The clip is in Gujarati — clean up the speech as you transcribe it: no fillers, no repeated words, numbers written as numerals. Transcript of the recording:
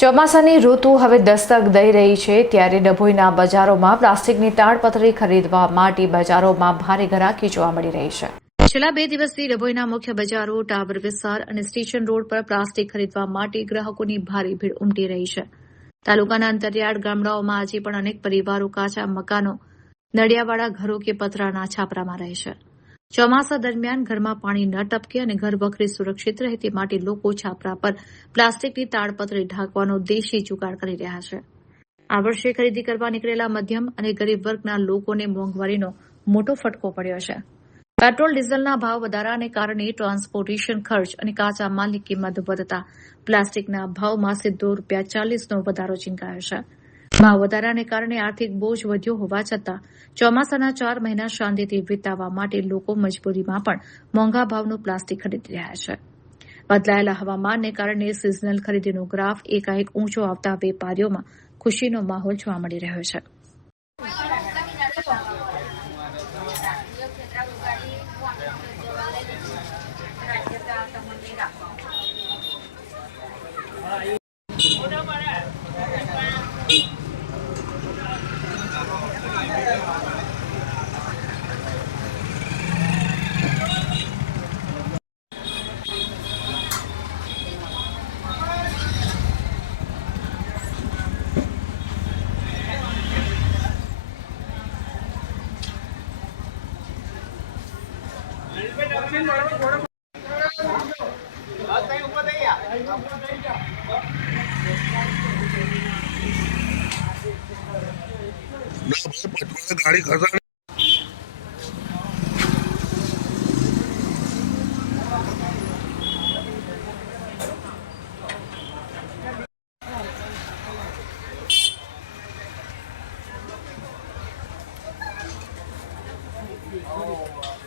ચોમાસાની ઋતુ હવે દસ્તક દઈ રહી છે ત્યારે ડભોઈના બજારોમાં પ્લાસ્ટિકની તાડપત્રી ખરીદવા માટે બજારોમાં ભારે ગરાકી જોવા મળી રહી છે। છેલ્લા 2 દિવસથી ડભોઈના મુખ્ય બજારો, ટાવર વિસ્તાર અને સ્ટેશન રોડ પર પ્લાસ્ટિક ખરીદવા માટે ગ્રાહકોની ભારે ભીડ ઉમટી રહી છે। તાલુકાના અંતરિયાળ ગામડાઓમાં આજે પણ અનેક પરિવારો કાચા મકાનો, નળિયાવાળા ઘરો કે પતરાના છાપરામાં રહે છે। ચોમાસા દરમિયાન ઘરમાં પાણી ન ટપકે અને ઘર વખરી સુરક્ષિત રહે તે માટે લોકો છાપરા પર પ્લાસ્ટિકની તાડપત્રી ઢાંકવાનો દેશી જુગાડ કરી રહ્યા છે। આ વર્ષે ખરીદી કરવા નીકળેલા મધ્યમ અને ગરીબ વર્ગના લોકોને મોંઘવારીનો મોટો ફટકો પડ્યો છે। પેટ્રોલ ડીઝલના ભાવ વધારાને કારણે ટ્રાન્સપોર્ટેશન ખર્ચ અને કાચા માલની કિંમત વધતા પ્લાસ્ટિકના ભાવમાં સીધો ₹40નો વધારો ઝીંકાયો છે। ભાવ વધારાને કારણે આર્થિક બોજ વધ્યો હોવા છતાં ચોમાસાના 4 મહિના શાંતિથી વિતાવવા માટે લોકો મજબૂરીમાં પણ મોંઘા ભાવનું પ્લાસ્ટિક ખરીદી રહ્યા છે। બદલાયેલા હવામાનને કારણે સિઝનલ ખરીદીનો ગ્રાફ એકાએક ઊંચો આવતા વેપારીઓમાં ખુશીનો માહોલ જોવા મળી રહ્યો છે। गाड़ी खसा Oh, wow.